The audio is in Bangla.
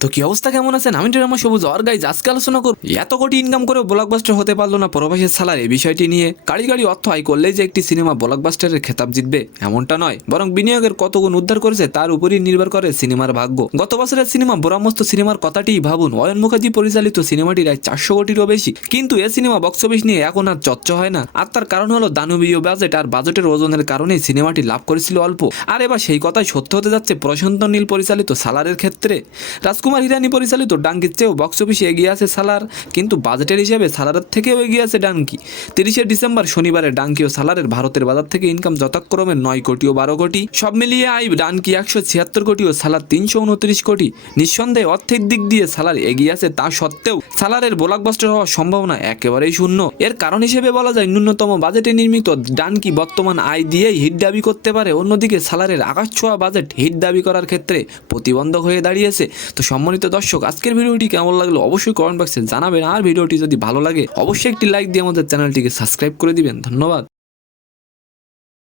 তো কি অবস্থা, কেমন আছেন? আমি আমার সবুজ আর গাইজ আজকে আলোচনা করব এত কোটি ইনকাম করে ব্লকবাস্টার হতে পারলো না প্রবাসের সালার এই বিষয়টি নিয়ে। গাড়ি গাড়ি অর্থ আয় করলেই যে একটি সিনেমা ব্লকবাস্টারের খেতাব জিতবে এমনটা নয়, বরং বিনিয়োগের কত গুণ উদ্ধার করেছে তার উপরই নির্ভর করে সিনেমার ভাগ্য। গত বছরের সিনেমা ব্রহ্মস্ত্র সিনেমার কথাটিই ভাবুন। অয়ন মুখার্জি পরিচালিত সিনেমাটির আয় 400 কোটিরও বেশি, কিন্তু এ সিনেমা বক্স অফিস নিয়ে এখন আর চর্চা হয় না। আর তার কারণ হলো দানবীয় বাজেট আর বাজেটের ওজনের কারণেই সিনেমাটি লাভ করেছিল অল্প। আর এবার সেই কথাই সত্য হতে যাচ্ছে প্রশান্ত নীল পরিচালিত সালারের ক্ষেত্রে। রাজকুমার হিরানি পরিচালিত ডাঙ্কির চেয়েও বক্স অফিসে এগিয়ে আছে সালার, কিন্তু বাজেটের হিসেবে সালারের থেকেও এগিয়ে আছে ডাঙ্কি। 30শে ডিসেম্বর শনিবারে ডাঙ্কি ও সালারের ভারতের বাজার থেকে ইনকাম যথাক্রমে 9 কোটি ও 12 কোটি। সব মিলিয়ে আয় ডাঙ্কি 176 কোটি ও সালার 329 কোটি। নিঃসন্দেহে অর্থের দিক দিয়ে সালার এগিয়ে আছে, তা সত্ত্বেও সালারের ব্লকবাস্টার হওয়ার সম্ভাবনা একেবারেই শূন্য। এর কারণ হিসেবে বলা যায় ন্যূনতম বাজেটে নির্মিত ডাঙ্কি বর্তমান আয় দিয়েই হিট দাবি করতে পারে, অন্যদিকে সালারের আকাশ ছোঁয়া বাজেট হিট দাবি করার ক্ষেত্রে প্রতিবন্ধক হয়ে দাঁড়িয়েছে। তো সম্মানিত দর্শক, আজকের ভিডিওটি কেমন লাগলো অবশ্যই কমেন্ট বক্সে জানাবেন। আর ভিডিওটি যদি ভালো লাগে অবশ্যই একটি লাইক দিয়ে আমাদের চ্যানেলটিকে সাবস্ক্রাইব করে দিবেন। ধন্যবাদ।